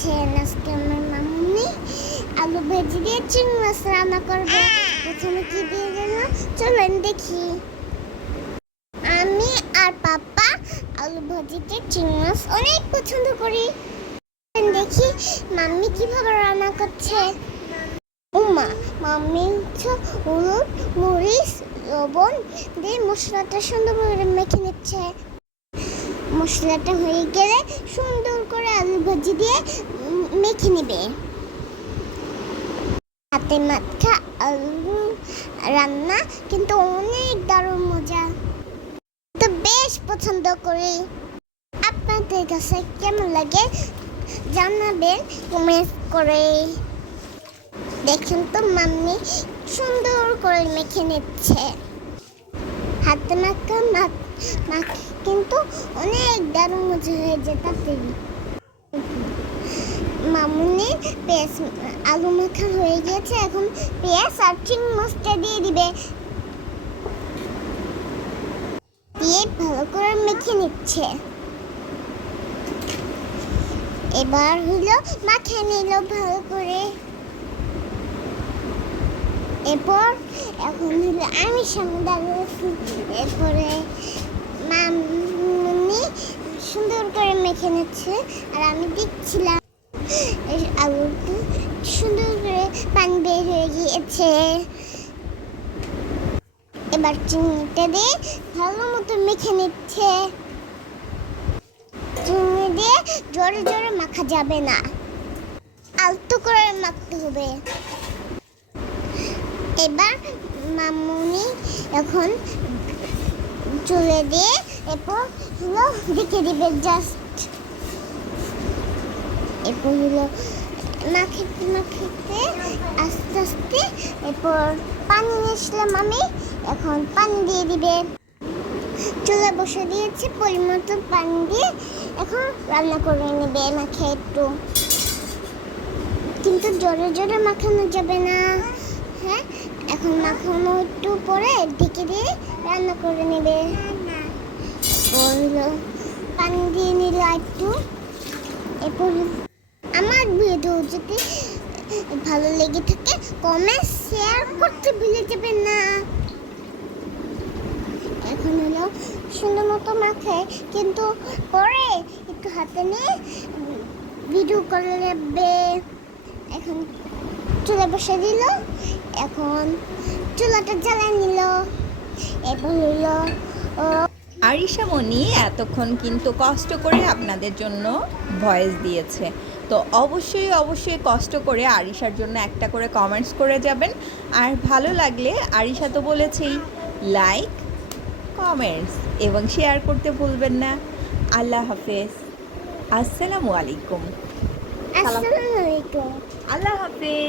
দিয়েছেন। আজকে আমার মাম্মি আলু ভেজে দিয়ে চিংড়ি মাছ রান্না করবে। প্রথমে কি দিয়ে দেব চলেন দেখি। আমি আর পাপা আলু ভাজিতে চিংড়ি মাছ অনেক পছন্দ করি। দেখি মাম্মি কিভাবে রান্না করছে। উমা মাম্মি হলুদ মরিচ লবণ দিয়ে মশলাটা সুন্দর করে মেখে নিচ্ছে। মশলাটা হয়ে গেলে সুন্দর করে আলু ভাজি দিয়ে মেখে নেবে। হাতে মাখা আলু রান্না কিন্তু অনেক দারুণ মজা, তো বেশ পছন্দ করি। আপনাদের কাছে কেমন লাগে জানাবেন কমেন্ট করে। দেখুন তো মাম্মি সুন্দর করে মেখে নিচ্ছে। হাতে মাখা কিন্তু অনেক দারুণ মজা হয়ে যায়। তাতে মামুনি পেঁয়াজ আলু মাখা হয়ে গেছে, এখন পেঁয়াজ আর চিংড়ি মাছটা দিয়ে দিবে, দিয়ে ভালো করে মেখে নিচ্ছে। এবার হলো মাখিয়ে নিল ভালো করে। এরপর এখন হলো আমি সামনে দাঁড়িয়েছি। এরপরে মামুনি সুন্দর করে মেখে নিচ্ছে আর আমি দেখছিলাম। আলুটা সুন্দর করে পানি বের হয়ে গিয়েছে। এবার চিংড়িটা দিয়ে ভালো মতো মেখে নিচ্ছে। চিংড়ি দিয়ে জোরে জোরে মাখা যাবে না, আলতো করে মাখতে হবে। এবার মামুনি এখন চুলে দিয়ে এরপর হলো দেখে দিবে জাস্ট। এরপর হলো মাখিতে মাখিতে আস্তে আস্তে এরপর পানি নিয়েছিলাম আমি, এখন পানি দিয়ে দিবে। চুলা বসে দিয়েছি, পরিমতো পানি দিয়ে এখন রান্না করে নেবে মাখে একটু, কিন্তু জোরে জোরে মাখানো যাবে না। হ্যাঁ, এখন মাখানো একটু পরে ঢেকে দিয়ে রান্না করে নেবে। হলো পানি দিয়ে নিল একটু। এরপর আমার ভিডিও যদি ভালো লেগে থাকে কমেন্ট শেয়ার করতে ভুলে যাবেন না। এখন হলো সুন্দর মতো মাখায়, কিন্তু পরে একটু হাতে নিয়ে ভিডিও করে নেবে। এখন চুলা বসে দিল, এখন চুলাটা জ্বালিয়ে নিল। এরপর হলো আরিশা মনি এতক্ষণ কিন্তু কষ্ট করে আপনাদের জন্য ভয়েস দিয়েছে, তো অবশ্যই কষ্ট করে আরিশার জন্য একটা করে কমেন্টস করে যাবেন। আর ভালো লাগলে আরিশা তো বলেছেই লাইক কমেন্টস এবং শেয়ার করতে ভুলবেন না। আল্লাহ হাফেজ, আসসালামু আলাইকুম। আসসালামু আলাইকুম। আল্লাহ হাফেজ।